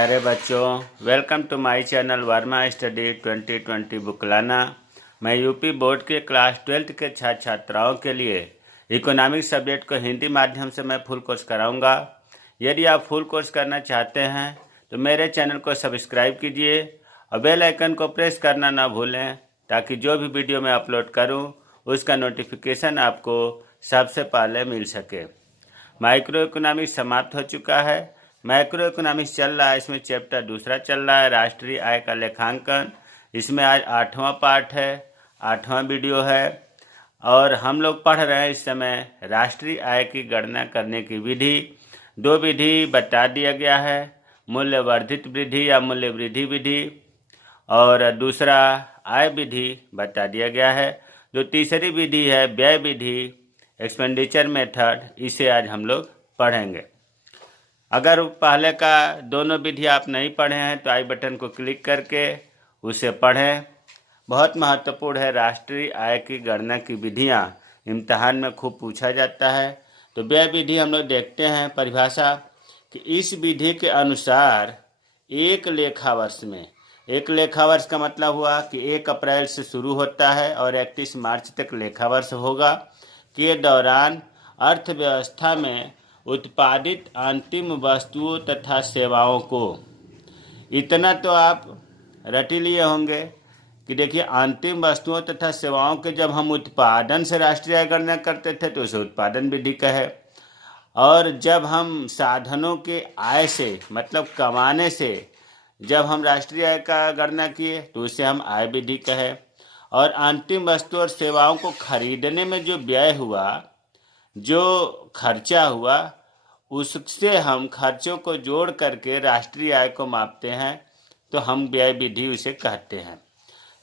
प्यारे बच्चों, welcome to my channel Verma study 2020 बुकलाना। मैं यूपी बोर्ड के क्लास 12th के छात्र छात्राओं के लिए इकोनॉमिक सब्जेक्ट को हिंदी माध्यम से मैं फुल कोर्स कराऊंगा। यदि आप फुल कोर्स करना चाहते हैं तो मेरे चैनल को सब्सक्राइब कीजिए और बेल आइकन को प्रेस करना ना भूलें, ताकि जो भी वीडियो मैं अपलोड करूं उसका नोटिफिकेशन आपको सबसे पहले मिल सके। माइक्रो इकोनॉमिक्स समाप्त हो चुका है, मैक्रो इकोनॉमिक्स चल रहा है। इसमें चैप्टर दूसरा चल रहा है, राष्ट्रीय आय का लेखांकन। इसमें आज 8वां पार्ट है, 8वां वीडियो है और हम लोग पढ़ रहे हैं इस समय राष्ट्रीय आय की गणना करने की विधि। 2 विधि बता दिया गया है, मूल्य वर्धित वृद्धि या मूल्य वृद्धि विधि, और दूसरा आय विधि बता दिया गया है। जो तीसरी विधि है व्यय विधि, एक्सपेंडिचर मेथड, इसे आज हम लोग पढ़ेंगे। अगर पहले का दोनों विधि आप नहीं पढ़े हैं तो आई बटन को क्लिक करके उसे पढ़ें। बहुत महत्वपूर्ण है, राष्ट्रीय आय की गणना की विधियां इम्तिहान में खूब पूछा जाता है। तो व्यय विधि हम लोग देखते हैं परिभाषा कि इस विधि के अनुसार एक लेखा वर्ष में, एक लेखा वर्ष का मतलब हुआ कि 1 अप्रैल से शुरू होता है और 31 मार्च तक लेखा वर्ष होगा, के दौरान अर्थव्यवस्था में उत्पादित अंतिम वस्तुओं तथा सेवाओं को, इतना तो आप रट लिए होंगे कि देखिए अंतिम वस्तुओं तथा सेवाओं के जब हम उत्पादन से राष्ट्रीय आय गणना करते थे तो उसे उत्पादन विधि कहे, और जब हम साधनों के आय से मतलब कमाने से जब हम राष्ट्रीय आय का गणना किए तो उसे हम आय विधि कहे, और अंतिम वस्तु और सेवाओं को खरीदने में जो व्यय हुआ, जो खर्चा हुआ, उससे हम खर्चों को जोड़ करके राष्ट्रीय आय को मापते हैं, तो हम व्यय विधि उसे कहते हैं।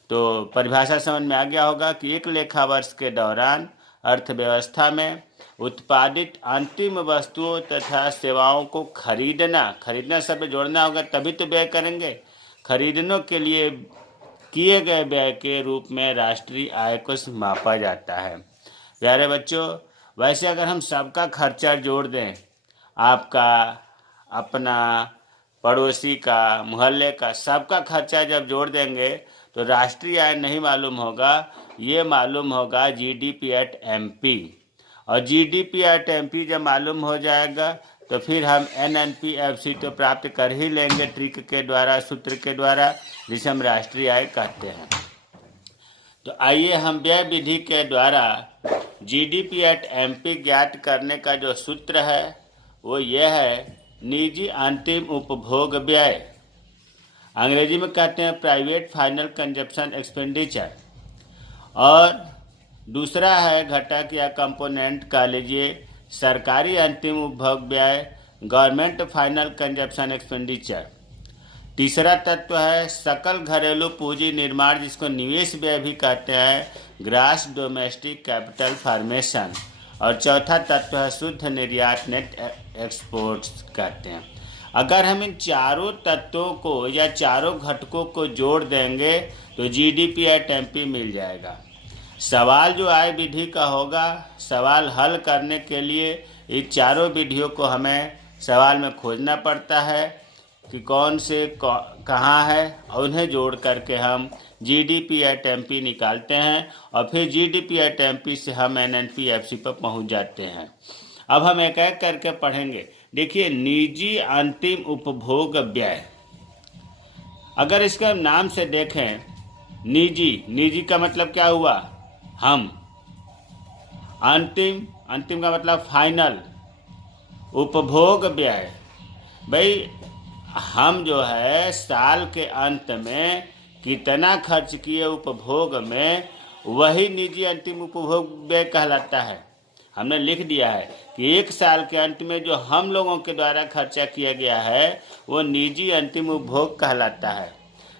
तो परिभाषा समझ में आ गया होगा कि एक लेखा वर्ष के दौरान अर्थव्यवस्था में उत्पादित अंतिम वस्तुओं तथा सेवाओं को खरीदना सब जोड़ना होगा, तभी तो व्यय करेंगे। खरीदने के लिए किए गए व्यय के रूप में राष्ट्रीय आय को मापा जाता है। प्यारे बच्चों, वैसे अगर हम सबका खर्चा जोड़ दें, आपका, अपना, पड़ोसी का, मोहल्ले का, सबका खर्चा जब जोड़ देंगे तो राष्ट्रीय आय नहीं मालूम होगा, ये मालूम होगा जीडीपी एट एमपी। और जीडीपी एट एमपी जब मालूम हो जाएगा तो फिर हम एनएनपीएफसी तो प्राप्त कर ही लेंगे ट्रिक के द्वारा, सूत्र के द्वारा, जिसे हम राष्ट्रीय आय कहते हैं। तो आइए हम व्यय विधि के द्वारा जीडीपी एट एमपी ज्ञात करने का जो सूत्र है वो ये है, निजी अंतिम उपभोग व्यय, अंग्रेजी में कहते हैं प्राइवेट फाइनल कंजप्शन एक्सपेंडिचर, और दूसरा है घटक या कंपोनेंट कह लीजिए सरकारी अंतिम उपभोग व्यय, गवर्नमेंट फाइनल कंजप्शन एक्सपेंडिचर। तीसरा तत्व है सकल घरेलू पूंजी निर्माण, जिसको निवेश व्यय भी कहते हैं, ग्रास डोमेस्टिक कैपिटल फॉर्मेशन। और चौथा तत्व है शुद्ध निर्यात, नेट एक्सपोर्ट्स कहते हैं। अगर हम इन चारों तत्वों को या चारों घटकों को जोड़ देंगे तो जीडीपी एट एमपी मिल जाएगा। सवाल जो आय विधि का होगा, सवाल हल करने के लिए इन चारों विधियों को हमें सवाल में खोजना पड़ता है कि कौन से कहाँ है, और उन्हें जोड़ करके हम जीडीपी एट एमपी निकालते हैं, और फिर जीडीपी एट एमपी से हम एनएनपीएफसी पर पहुंच जाते हैं। अब हम एक एक करके पढ़ेंगे। देखिए, निजी अंतिम उपभोग व्यय, अगर इसका नाम से देखें, निजी का मतलब क्या हुआ, हम, अंतिम का मतलब फाइनल, उपभोग व्यय, भाई हम जो है साल के अंत में कितना खर्च किए उपभोग में, वही निजी अंतिम उपभोग व्यय कहलाता है। हमने लिख दिया है कि एक साल के अंत में जो हम लोगों के द्वारा खर्चा किया गया है वो निजी अंतिम उपभोग कहलाता है।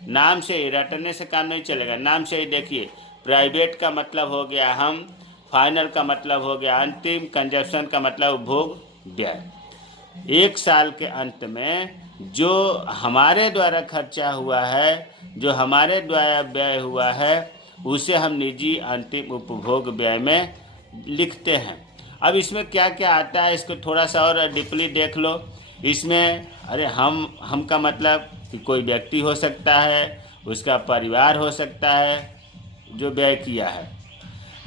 नाम से ही रटने से काम नहीं चलेगा, नाम से ही देखिए, प्राइवेट का मतलब हो गया हम, फाइनल का मतलब हो गया अंतिम, कंजप्शन का मतलब उपभोग व्यय। एक साल के अंत में जो हमारे द्वारा खर्चा हुआ है, जो हमारे द्वारा व्यय हुआ है, उसे हम निजी अंतिम उपभोग व्यय में लिखते हैं। अब इसमें क्या क्या आता है इसको थोड़ा सा और डीपली देख लो। इसमें अरे हम का मतलब कि कोई व्यक्ति हो सकता है, उसका परिवार हो सकता है जो व्यय किया है।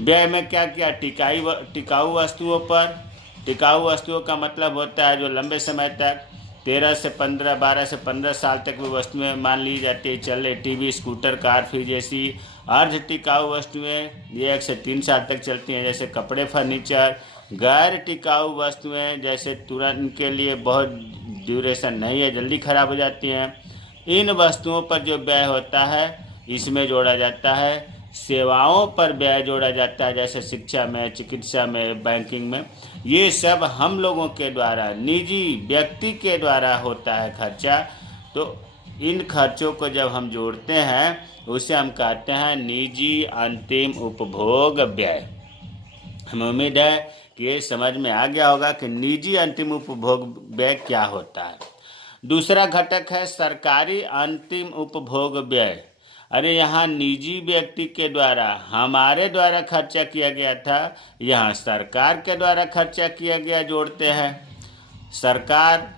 व्यय में क्या किया, टिकाऊ वस्तुओं पर। टिकाऊ वस्तुओं का मतलब होता है जो लंबे समय तक 12 से 15 साल तक वो वस्तुएं मान ली जाती है चल रही, टीवी, स्कूटर, कार, फ्रिज जैसी। अर्ध टिकाऊ वस्तुएं ये 1 से 3 साल तक चलती हैं, जैसे कपड़े, फर्नीचर। गैर टिकाऊ वस्तुएं जैसे तुरंत के लिए बहुत ड्यूरेशन नहीं है, जल्दी खराब हो जाती हैं। इन वस्तुओं पर जो व्यय होता है इसमें जोड़ा जाता है। सेवाओं पर व्यय जोड़ा जाता है, जैसे शिक्षा में, चिकित्सा में, बैंकिंग में। ये सब हम लोगों के द्वारा, निजी व्यक्ति के द्वारा होता है खर्चा। तो इन खर्चों को जब हम जोड़ते हैं उसे हम कहते हैं निजी अंतिम उपभोग व्यय। हमें उम्मीद है कि ये समझ में आ गया होगा कि निजी अंतिम उपभोग व्यय क्या होता है। दूसरा घटक है सरकारी अंतिम उपभोग व्यय। अरे यहाँ निजी व्यक्ति के द्वारा, हमारे द्वारा खर्चा किया गया था, यहाँ सरकार के द्वारा खर्चा किया गया जोड़ते हैं। सरकार,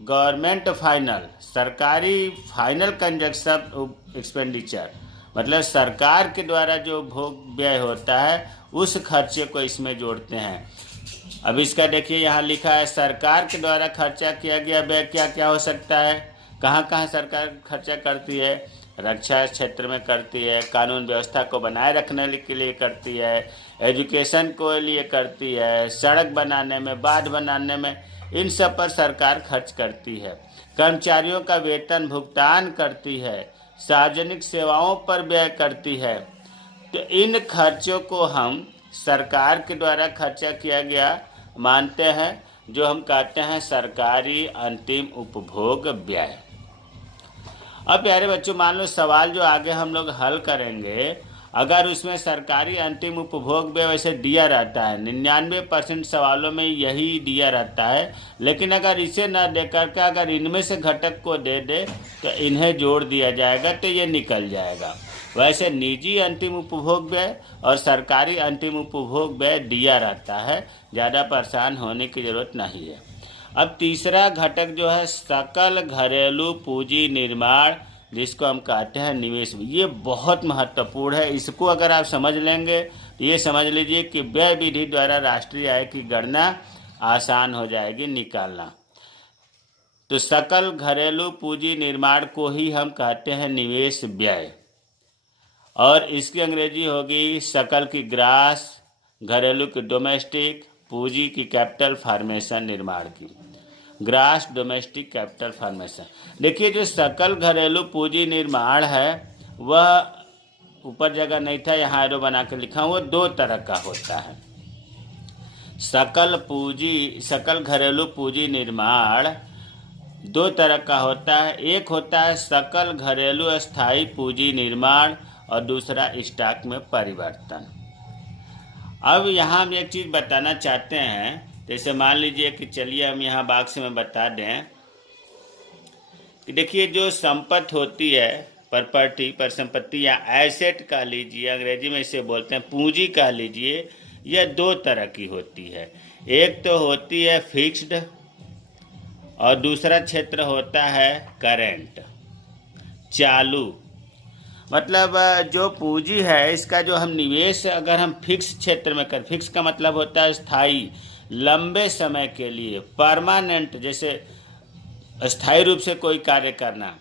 गवर्नमेंट फाइनल, सरकारी फाइनल कंजक्शन एक्सपेंडिचर, मतलब सरकार के द्वारा जो भोग व्यय होता है उस खर्चे को इसमें जोड़ते हैं। अब इसका देखिए यहाँ लिखा है सरकार के द्वारा खर्चा किया गया व्यय क्या क्या हो सकता है। कहाँ कहाँ सरकार खर्चा करती है, रक्षा क्षेत्र में करती है, कानून व्यवस्था को बनाए रखने के लिए करती है, एजुकेशन को लिए करती है, सड़क बनाने में, बांध बनाने में, इन सब पर सरकार खर्च करती है। कर्मचारियों का वेतन भुगतान करती है, सार्वजनिक सेवाओं पर व्यय करती है। तो इन खर्चों को हम सरकार के द्वारा खर्चा किया गया मानते हैं, जो हम कहते हैं सरकारी अंतिम उपभोग व्यय। अब प्यारे बच्चों, मान लो सवाल जो आगे हम लोग हल करेंगे, अगर उसमें सरकारी अंतिम उपभोग व्यय वैसे दिया रहता है, 99% सवालों में यही दिया रहता है, लेकिन अगर इसे न दे करके अगर इनमें से घटक को दे दे तो इन्हें जोड़ दिया जाएगा तो ये निकल जाएगा। वैसे निजी अंतिम उपभोग व्यय और सरकारी अंतिम उपभोग व्यय दिया रहता है, ज़्यादा परेशान होने की ज़रूरत नहीं है। अब तीसरा घटक जो है सकल घरेलू पूंजी निर्माण, जिसको हम कहते हैं निवेश, ये बहुत महत्वपूर्ण है। इसको अगर आप समझ लेंगे तो ये समझ लीजिए कि व्यय विधि द्वारा राष्ट्रीय आय की गणना आसान हो जाएगी निकालना। तो सकल घरेलू पूंजी निर्माण को ही हम कहते हैं निवेश व्यय, और इसकी अंग्रेजी होगी सकल की ग्रास, घरेलू की डोमेस्टिक, पूंजी की कैपिटल फॉर्मेशन, निर्माण की ग्रास डोमेस्टिक कैपिटल फॉर्मेशन। देखिए जो सकल घरेलू पूंजी निर्माण है वह ऊपर जगह नहीं था, यहाँ एरो बना के लिखा हूँ, वो 2 तरह का होता है। सकल घरेलू पूंजी निर्माण 2 तरह का होता है। एक होता है सकल घरेलू स्थायी पूंजी निर्माण और दूसरा स्टॉक में परिवर्तन। अब यहाँ हम एक चीज़ बताना चाहते हैं, जैसे मान लीजिए कि चलिए हम यहाँ बॉक्स में बता दें कि देखिए जो संपत्ति होती है, प्रॉपर्टी पर संपत्ति या एसेट कह लीजिए, अंग्रेजी में इसे बोलते हैं पूंजी कह लीजिए, यह 2 तरह की होती है। एक तो होती है फिक्स्ड और दूसरा क्षेत्र होता है करेंट, चालू। मतलब जो पूंजी है इसका जो हम निवेश अगर हम फिक्स क्षेत्र में कर, फिक्स का मतलब होता है स्थायी, लंबे समय के लिए, परमानेंट, जैसे स्थायी रूप से कोई कार्य करना।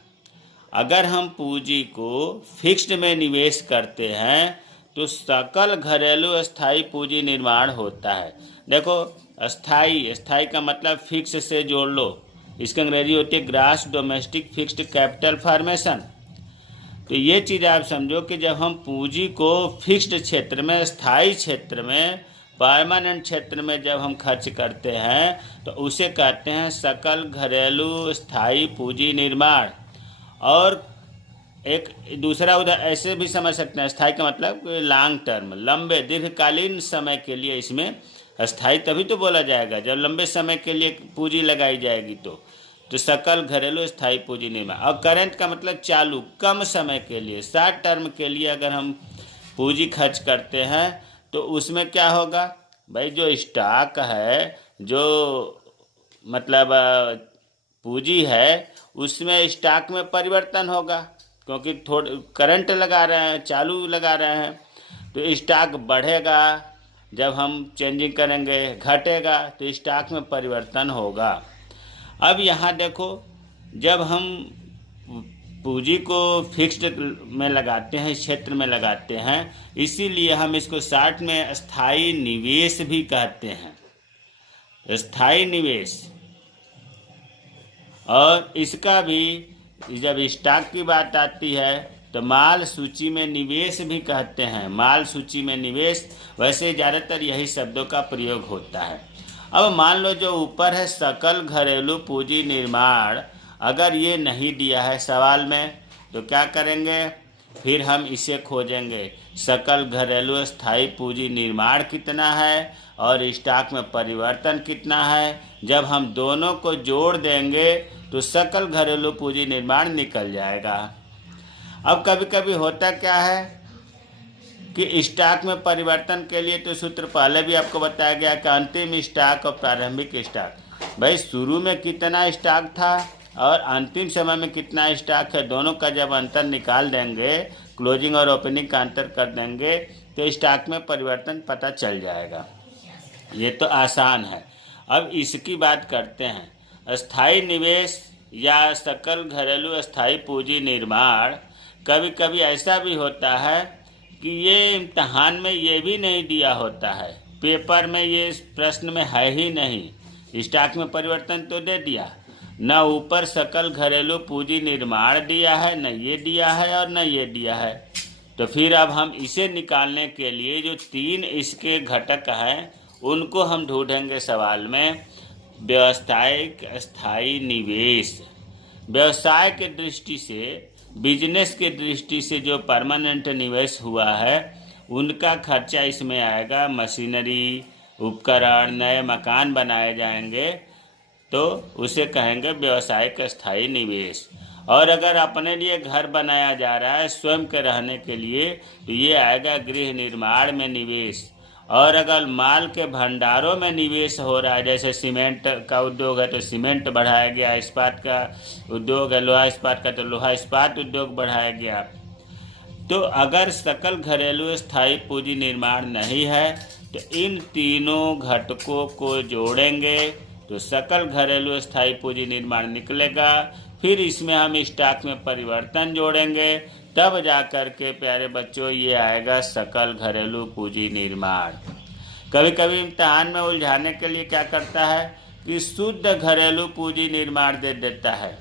अगर हम पूंजी को फिक्स्ड में निवेश करते हैं तो सकल घरेलू स्थायी पूंजी निर्माण होता है। देखो स्थायी का मतलब फिक्स से जोड़ लो, इसकी अंग्रेजी होती है grass domestic fixed capital formation. तो ये चीज़ आप समझो कि जब हम पूंजी को फिक्स्ड क्षेत्र में, स्थायी क्षेत्र में, परमानेंट क्षेत्र में जब हम खर्च करते हैं तो उसे कहते हैं सकल घरेलू स्थायी पूंजी निर्माण। और एक दूसरा उधर ऐसे भी समझ सकते हैं, स्थायी का मतलब लॉन्ग टर्म, लंबे दीर्घकालीन समय के लिए। इसमें स्थायी तभी तो बोला जाएगा जब लंबे समय के लिए पूंजी लगाई जाएगी। तो सकल घरेलू स्थायी पूंजी निर्माण। और करेंट का मतलब चालू, कम समय के लिए, शॉर्ट टर्म के लिए अगर हम पूंजी खर्च करते हैं तो उसमें क्या होगा भाई, जो स्टॉक है, जो मतलब पूंजी है उसमें स्टॉक में परिवर्तन होगा, क्योंकि करंट लगा रहे हैं, चालू लगा रहे हैं, तो स्टॉक बढ़ेगा जब हम चेंजिंग करेंगे, घटेगा तो स्टॉक में परिवर्तन होगा। अब यहाँ देखो, जब हम पूंजी को फिक्स्ड में लगाते हैं, इस क्षेत्र में लगाते हैं, इसीलिए हम इसको शॉर्ट में स्थायी निवेश भी कहते हैं, स्थायी निवेश। और इसका भी जब स्टॉक की बात आती है तो माल सूची में निवेश भी कहते हैं, माल सूची में निवेश। वैसे ज़्यादातर यही शब्दों का प्रयोग होता है। अब मान लो जो ऊपर है सकल घरेलू पूंजी निर्माण, अगर ये नहीं दिया है सवाल में तो क्या करेंगे, फिर हम इसे खोजेंगे, सकल घरेलू स्थायी पूंजी निर्माण कितना है और स्टॉक में परिवर्तन कितना है। जब हम दोनों को जोड़ देंगे तो सकल घरेलू पूंजी निर्माण निकल जाएगा। अब कभी कभी होता क्या है कि स्टॉक में परिवर्तन के लिए तो सूत्र पहले भी आपको बताया गया कि अंतिम स्टॉक और प्रारंभिक स्टॉक। भाई शुरू में कितना स्टॉक था और अंतिम समय में कितना स्टॉक है, दोनों का जब अंतर निकाल देंगे, क्लोजिंग और ओपनिंग का अंतर कर देंगे, तो स्टॉक में परिवर्तन पता चल जाएगा। ये तो आसान है। अब इसकी बात करते हैं, स्थायी निवेश या सकल घरेलू स्थायी पूंजी निर्माण। कभी कभी ऐसा भी होता है कि ये इम्तहान में ये भी नहीं दिया होता है, पेपर में ये प्रश्न में है ही नहीं। स्टॉक में परिवर्तन तो दे दिया, न ऊपर सकल घरेलू पूंजी निर्माण दिया है, न ये दिया है और न ये दिया है। तो फिर अब हम इसे निकालने के लिए जो 3 इसके घटक हैं उनको हम ढूंढेंगे सवाल में। व्यावसायिक स्थायी निवेश, व्यवसाय के दृष्टि से, बिजनेस के दृष्टि से जो परमानेंट निवेश हुआ है उनका खर्चा इसमें आएगा। मशीनरी, उपकरण, नए मकान बनाए जाएंगे तो उसे कहेंगे व्यावसायिक स्थायी निवेश। और अगर अपने लिए घर बनाया जा रहा है स्वयं के रहने के लिए तो ये आएगा गृह निर्माण में निवेश। और अगर माल के भंडारों में निवेश हो रहा है, जैसे सीमेंट का उद्योग है तो सीमेंट बढ़ाया गया, इस्पात का उद्योग है, लोहा इस्पात का तो लोहा इस्पात उद्योग बढ़ाया गया। तो अगर सकल घरेलू स्थायी पूंजी निर्माण नहीं है तो इन तीनों घटकों को जोड़ेंगे तो सकल घरेलू स्थायी पूंजी निर्माण निकलेगा। फिर इसमें हम स्टॉक में परिवर्तन जोड़ेंगे, तब जा कर के प्यारे बच्चों ये आएगा सकल घरेलू पूंजी निर्माण। कभी कभी इम्तहान में उलझाने के लिए क्या करता है कि शुद्ध घरेलू पूंजी निर्माण दे देता है,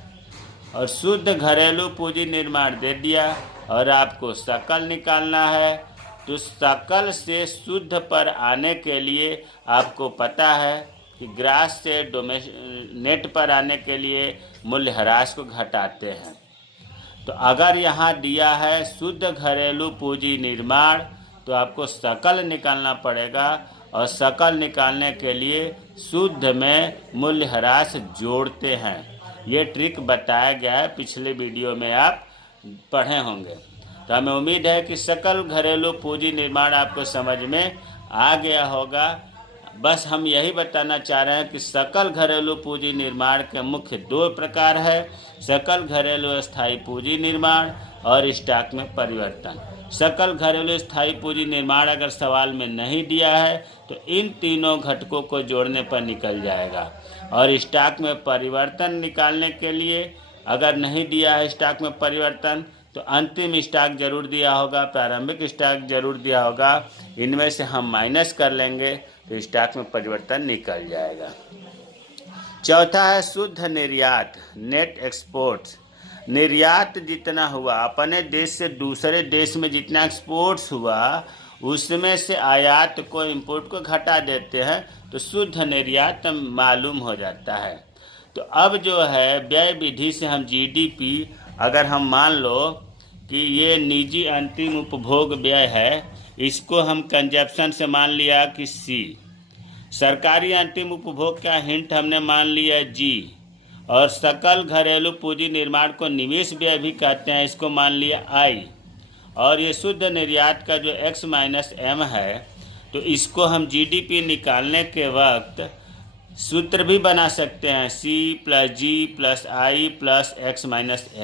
और शुद्ध घरेलू पूंजी निर्माण दे दिया और आपको सकल निकालना है। तो सकल से शुद्ध पर आने के लिए आपको पता है कि ग्रास से नेट पर आने के लिए मूल्यह्रास को घटाते हैं। तो अगर यहाँ दिया है शुद्ध घरेलू पूंजी निर्माण तो आपको सकल निकालना पड़ेगा, और सकल निकालने के लिए शुद्ध में मूल्यह्रास जोड़ते हैं। ये ट्रिक बताया गया है, पिछले वीडियो में आप पढ़े होंगे। तो हमें उम्मीद है कि सकल घरेलू पूंजी निर्माण आपको समझ में आ गया होगा। बस हम यही बताना चाह रहे हैं कि सकल घरेलू पूंजी निर्माण के मुख्य 2 प्रकार है, सकल घरेलू स्थायी पूंजी निर्माण और स्टॉक में परिवर्तन। सकल घरेलू स्थायी पूंजी निर्माण अगर सवाल में नहीं दिया है तो इन तीनों घटकों को जोड़ने पर निकल जाएगा। और स्टॉक में परिवर्तन निकालने के लिए अगर नहीं दिया है स्टॉक में परिवर्तन तो अंतिम स्टॉक जरूर दिया होगा, प्रारंभिक स्टॉक जरूर दिया होगा, इनमें से हम माइनस कर लेंगे तो स्टॉक में परिवर्तन निकल जाएगा। चौथा है शुद्ध निर्यात, नेट एक्सपोर्ट्स। निर्यात जितना हुआ अपने देश से दूसरे देश में जितना एक्सपोर्ट्स हुआ उसमें से आयात को, इंपोर्ट को घटा देते हैं तो शुद्ध निर्यात मालूम हो जाता है। तो अब जो है व्यय विधि से हम जीडीपी, अगर हम मान लो कि ये निजी अंतिम उपभोग व्यय है, इसको हम कंजप्शन से मान लिया कि सी, सरकारी अंतिम उपभोग का हिंट हमने मान लिया जी, और सकल घरेलू पूंजी निर्माण को निवेश व्यय भी कहते हैं, इसको मान लिया आई, और ये शुद्ध निर्यात का जो x - m है तो इसको हम जीडीपी निकालने के वक्त सूत्र भी बना सकते हैं, C + G + I + X -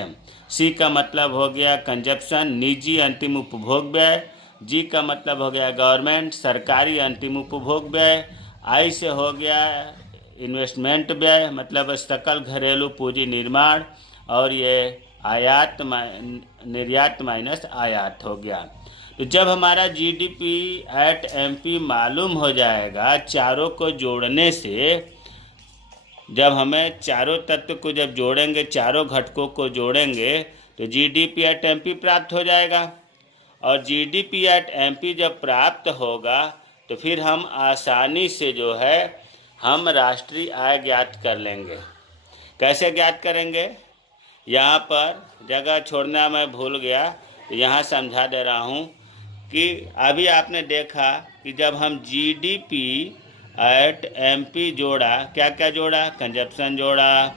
M। C का मतलब हो गया कंजप्शन, निजी अंतिम उपभोग व्यय। G का मतलब हो गया गवर्नमेंट, सरकारी अंतिम उपभोग व्यय। I से हो गया इन्वेस्टमेंट व्यय, मतलब सकल घरेलू पूंजी निर्माण। और ये निर्यात माइनस आयात हो गया। तो जब हमारा GDP एट MP मालूम हो जाएगा चारों को जोड़ने से, जब हमें चारों तत्व को जब जोड़ेंगे, चारों घटकों को जोड़ेंगे, तो GDP एट MP प्राप्त हो जाएगा। और GDP एट MP जब प्राप्त होगा तो फिर हम आसानी से जो है हम राष्ट्रीय आय ज्ञात कर लेंगे। कैसे ज्ञात करेंगे? यहाँ पर जगह छोड़ना मैं भूल गया, तो यहाँ समझा दे रहा हूँ कि अभी आपने देखा कि जब हम GDP एट MP जोड़ा, क्या क्या जोड़ा? कंजप्शन जोड़ा,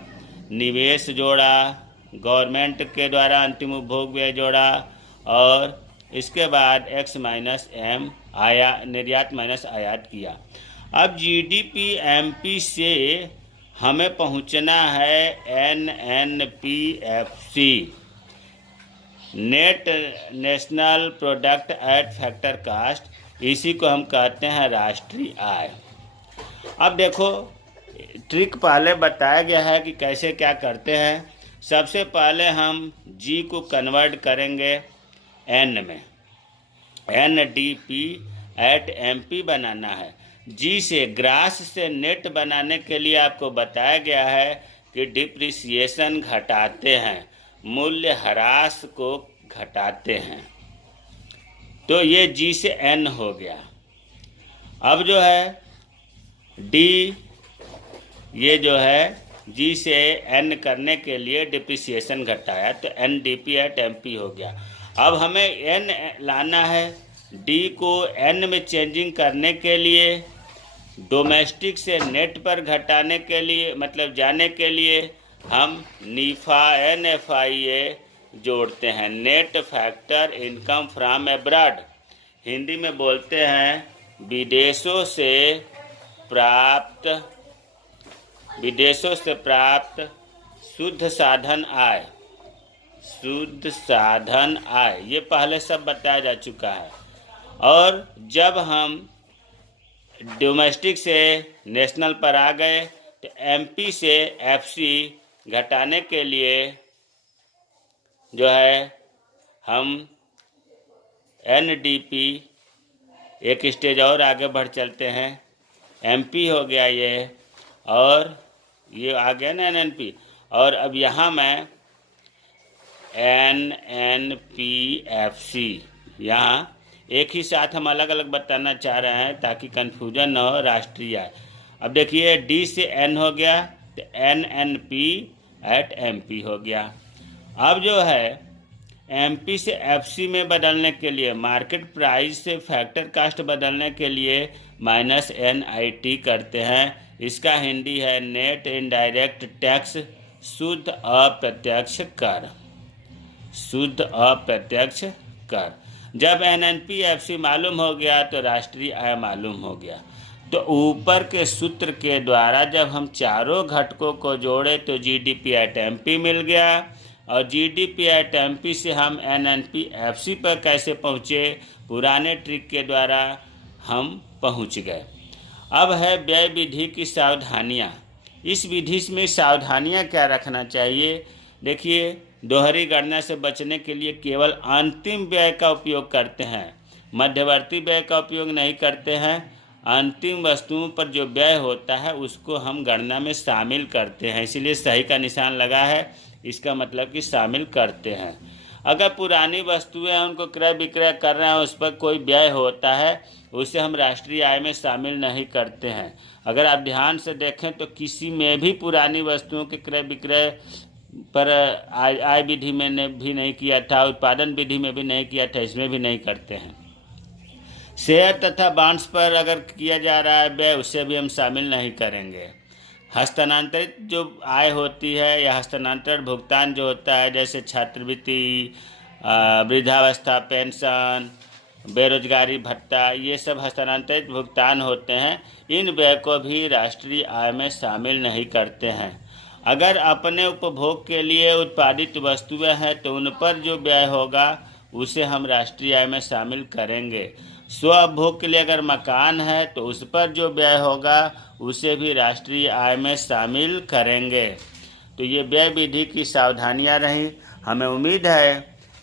निवेश जोड़ा, गवर्नमेंट के द्वारा अंतिम उपभोग व्यय जोड़ा, और इसके बाद X - M निर्यात माइनस आयात किया। अब GDP MP से हमें पहुंचना है NNPFC, net national product at factor cost. इसी को हम कहते हैं राष्ट्रीय आय। अब देखो, ट्रिक पहले बताया गया है कि कैसे क्या करते हैं। सबसे पहले हम G को कन्वर्ट करेंगे N में, NDP एट MP बनाना है। G से ग्रास से नेट बनाने के लिए आपको बताया गया है कि डिप्रिसिएशन घटाते हैं, मूल्य ह्रास को घटाते हैं। तो ये G से N हो गया। अब जो है D, ये जो है G से N करने के लिए डिप्रिसिएशन घटाया, तो NDP एट MP हो गया। अब हमें N लाना है। D को N में चेंजिंग करने के लिए, डोमेस्टिक से नेट पर घटाने के लिए, मतलब जाने के लिए, हम NFIA जोड़ते हैं, net factor income from abroad. Hindi में बोलते हैं विदेशों से प्राप्त शुद्ध साधन आय। शुद्ध साधन आय, ये पहले सब बताया जा चुका है। और जब हम डोमेस्टिक से नेशनल पर आ गए तो MP से FC घटाने के लिए जो है हम NDP, एक स्टेज और आगे बढ़ चलते हैं, MP हो गया ये, और ये आ गया ना NNP। और अब यहाँ मैं NNPFC, यहाँ एक ही साथ हम अलग अलग बताना चाह रहे हैं ताकि कन्फ्यूजन न हो। राष्ट्रीय आय, अब देखिए D से N हो गया तो NNP एट MP हो गया। अब जो है MP से FC में बदलने के लिए, मार्केट प्राइस से फैक्टर कास्ट बदलने के लिए -NIT करते हैं। इसका हिंदी है नेट इनडायरेक्ट टैक्स, शुद्ध अप्रत्यक्ष कर। शुद्ध अप्रत्यक्ष कर। जब NNPFC मालूम हो गया तो राष्ट्रीय आय मालूम हो गया। तो ऊपर के सूत्र के द्वारा जब हम चारों घटकों को जोड़े तो GDP एट MP मिल गया, और GDP एट MP से हम NNPFC पर कैसे पहुँचे? पुराने ट्रिक के द्वारा हम पहुँच गए। अब है व्यय विधि की सावधानियाँ। इस विधि में सावधानियाँ क्या रखना चाहिए? देखिए, दोहरी गणना से बचने के लिए केवल अंतिम व्यय का उपयोग करते हैं, मध्यवर्ती व्यय का उपयोग नहीं करते हैं। अंतिम वस्तुओं पर जो व्यय होता है उसको हम गणना में शामिल करते हैं, इसीलिए सही का निशान लगा है, इसका मतलब कि शामिल करते हैं। अगर पुरानी वस्तुएं हैं उनको क्रय विक्रय कर रहे हैं, उस पर कोई व्यय होता है, उसे हम राष्ट्रीय आय में शामिल नहीं करते हैं। अगर आप ध्यान से देखें तो किसी में भी पुरानी वस्तुओं के क्रय विक्रय पर आय विधि में भी नहीं किया था, उत्पादन विधि में भी नहीं किया था, इसमें भी नहीं करते हैं। शेयर तथा बॉन्ड्स पर अगर किया जा रहा है व्यय, उससे भी हम शामिल नहीं करेंगे। हस्तांतरित जो आय होती है या हस्तांतरण भुगतान जो होता है, जैसे छात्रवृत्ति, वृद्धावस्था पेंशन, बेरोजगारी भत्ता, ये सब हस्तांतरित भुगतान होते हैं, इन व्यय को भी राष्ट्रीय आय में शामिल नहीं करते हैं। अगर अपने उपभोग के लिए उत्पादित वस्तुएं हैं तो उन पर जो व्यय होगा उसे हम राष्ट्रीय आय में शामिल करेंगे। स्वउपभोग के लिए अगर मकान है तो उस पर जो व्यय होगा उसे भी राष्ट्रीय आय में शामिल करेंगे। तो ये व्यय विधि की सावधानियां रहीं। हमें उम्मीद है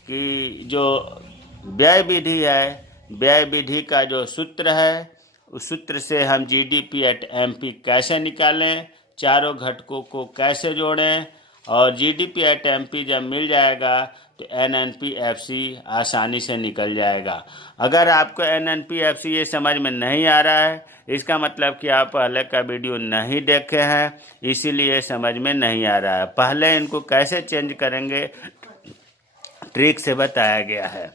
कि जो व्यय विधि है, व्यय विधि का जो सूत्र है, उस सूत्र से हम GDP एट MP कैसे निकालें, चारों घटकों को कैसे जोड़ें, और GDP एट MP जब मिल जाएगा तो NNP-FC आसानी से निकल जाएगा। अगर आपको NNP-FC ये समझ में नहीं आ रहा है, इसका मतलब कि आप पहले का वीडियो नहीं देखे हैं, इसीलिए समझ में नहीं आ रहा है। पहले इनको कैसे चेंज करेंगे ट्रिक से बताया गया है।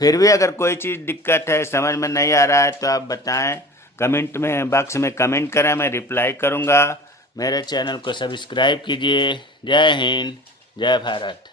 फिर भी अगर कोई चीज़ दिक्कत है, समझ में नहीं आ रहा है, तो आप बताएं, कमेंट में बॉक्स में कमेंट करें, मैं रिप्लाई करूंगा। मेरे चैनल को सब्सक्राइब कीजिए। जय हिंद, जय भारत।